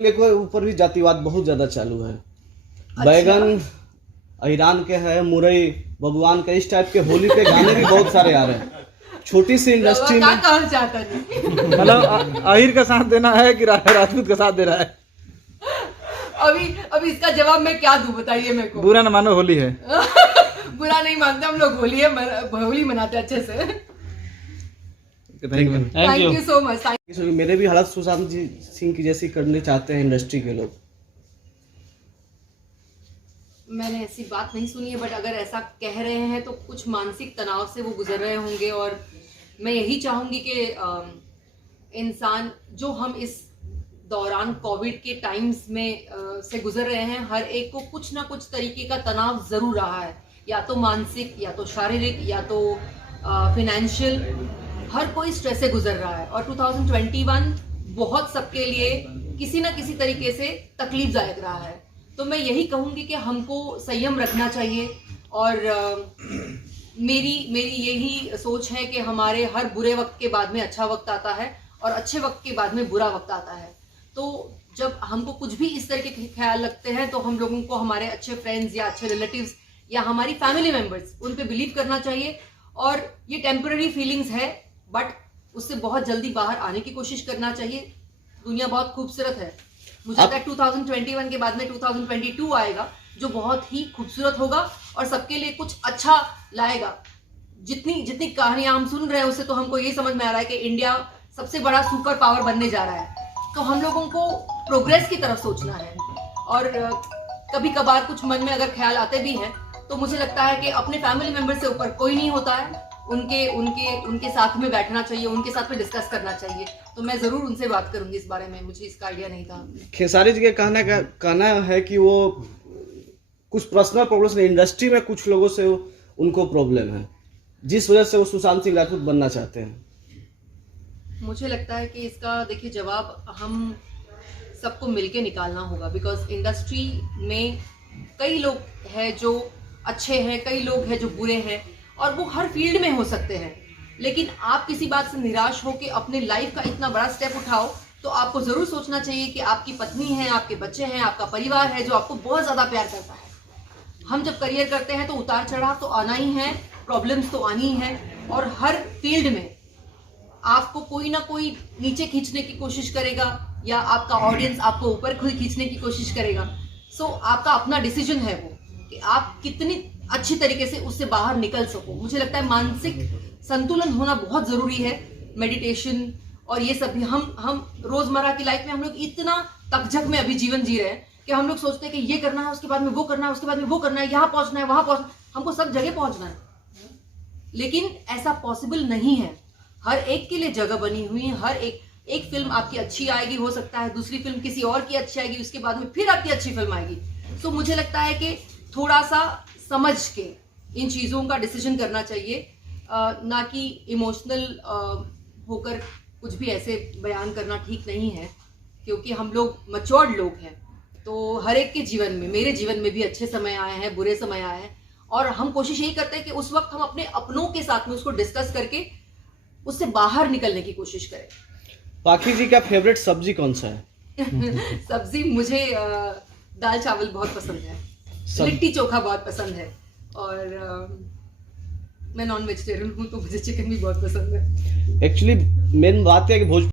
के ऊपर भी जातिवाद बहुत ज्यादा चालू है। बैगन ईरान के है, मुरई भगवान के, इस टाइप के होली पे गाने भी बहुत सारे आ रहे हैं। छोटी सी इंडस्ट्री में मतलब आहिर का साथ देना है कि राजपूत का साथ दे रहा है? अभी इसका जवाब मैं क्या दूं, बताइए मेरे को। बुरा न मानो, होली है। बुरा नहीं मानते हम लोग, होली मनाते अच्छे से। Thank you so much. मेरे भी हालत सुशांत जी सिंह की जैसी करने चाहते हैं इंडस्ट्री के लोग। मैंने ऐसी बात नहीं सुनी है, बट अगर ऐसा कह रहे हैं तो कुछ मानसिक तनाव से वो गुजर रहे होंगे। और मैं यही चाहूंगी कि इंसान जो हम इस दौरान कोविड के टाइम्स में से गुजर रहे हैं, हर एक को कुछ ना कुछ तरीके का तनाव जरूर रहा है, या तो मानसिक, या तो शारीरिक, या तो फिनेंशियल। हर कोई स्ट्रेस से गुजर रहा है और 2021 बहुत सबके लिए किसी ना किसी तरीके से तकलीफदायक रहा है। तो मैं यही कहूंगी कि हमको संयम रखना चाहिए। और मेरी यही सोच है कि हमारे हर बुरे वक्त के बाद में अच्छा वक्त आता है और अच्छे वक्त के बाद में बुरा वक्त आता है। तो जब हमको कुछ भी इस तरह के ख्याल लगते हैं तो हम लोगों को हमारे अच्छे फ्रेंड्स या अच्छे रिलेटिव्स या हमारी फैमिली मेंबर्स, उन पे बिलीव करना चाहिए। और ये टेम्पररी फीलिंग्स है, बट उससे बहुत जल्दी बाहर आने की कोशिश करना चाहिए। दुनिया बहुत खूबसूरत है। मुझे लगता है 2021 के बाद में 2022 आएगा, जो बहुत ही खूबसूरत होगा और सबके लिए कुछ अच्छा लाएगा। जितनी कहानियां हम सुन रहे हैं उससे तो हमको ये समझ में आ रहा है कि इंडिया सबसे बड़ा सुपर पावर बनने जा रहा है। तो हम लोगों को प्रोग्रेस की तरफ सोचना है। और कभी कभार कुछ मन में अगर ख्याल आते भी हैं तो मुझे लगता है कि अपने फैमिली मेंबर से ऊपर कोई नहीं होता है। उनके साथ में बैठना चाहिए, उनके साथ में डिस्कस करना चाहिए। तो मैं जरूर उनसे बात करूंगी इस बारे में। मुझे इसका आइडिया नहीं था। खेसारी जी के कहना है कि वो कुछ पर्सनल प्रॉब्लम है, इंडस्ट्री में कुछ लोगों से उनको प्रॉब्लम है, जिस वजह से वो सुशांत सिंह राजपूत बनना चाहते हैं। मुझे लगता है कि इसका देखिए जवाब हम सबको मिलके निकालना होगा। बिकॉज इंडस्ट्री में कई लोग हैं जो अच्छे हैं, कई लोग हैं जो बुरे हैं, और वो हर फील्ड में हो सकते हैं। लेकिन आप किसी बात से निराश हो के अपने लाइफ का इतना बड़ा स्टेप उठाओ तो आपको जरूर सोचना चाहिए कि आपकी पत्नी है, आपके बच्चे हैं, आपका परिवार है जो आपको बहुत ज्यादा प्यार करता है। हम जब करियर करते हैं तो उतार चढ़ाव तो आना ही है, प्रॉब्लम्स तो आनी ही है। और हर फील्ड में आपको कोई ना कोई नीचे खींचने की कोशिश करेगा, या आपका ऑडियंस आपको ऊपर खींचने की कोशिश करेगा। सो आपका अपना डिसीजन है वो कि आप कितनी अच्छी तरीके से उससे बाहर निकल सको। मुझे लगता है मानसिक संतुलन होना बहुत जरूरी है। मेडिटेशन और ये सब भी हम रोजमर्रा की लाइफ में हम लोग इतना तकझक में अभी जीवन जी रहे हैं कि हम लोग सोचते हैं कि ये करना है, उसके बाद में वो करना है, उसके बाद में वो करना है, यहाँ पहुंचना है, वहां पहुंचना, हमको सब जगह पहुंचना है। लेकिन ऐसा पॉसिबल नहीं है। हर एक के लिए जगह बनी हुई है। हर एक फिल्म आपकी अच्छी आएगी, हो सकता है दूसरी फिल्म किसी और की अच्छी आएगी, उसके बाद में फिर आपकी अच्छी फिल्म आएगी। सो मुझे लगता है कि थोड़ा सा समझ के इन चीजों का डिसीजन करना चाहिए, ना कि इमोशनल होकर कुछ भी ऐसे बयान करना ठीक नहीं है। क्योंकि हम लोग मैच्योर्ड लोग हैं, तो हर एक के जीवन में, मेरे जीवन में भी अच्छे समय आए हैं, बुरे समय आए हैं, और हम कोशिश यही करते हैं कि उस वक्त हम अपने अपनों के साथ में उसको डिस्कस करके उससे बाहर निकलने की कोशिश करें। पाखी जी का फेवरेट सब्जी कौन सा है? सब्जी मुझे दाल चावल बहुत पसंद है, लिट्टी चोखा बहुत पसंद है, और मैं नॉन वेजिटेरियन हूँ तो मुझे चिकन भी बहुत पसंद है। एक्चुअली मेन बात है कि भोजपुरी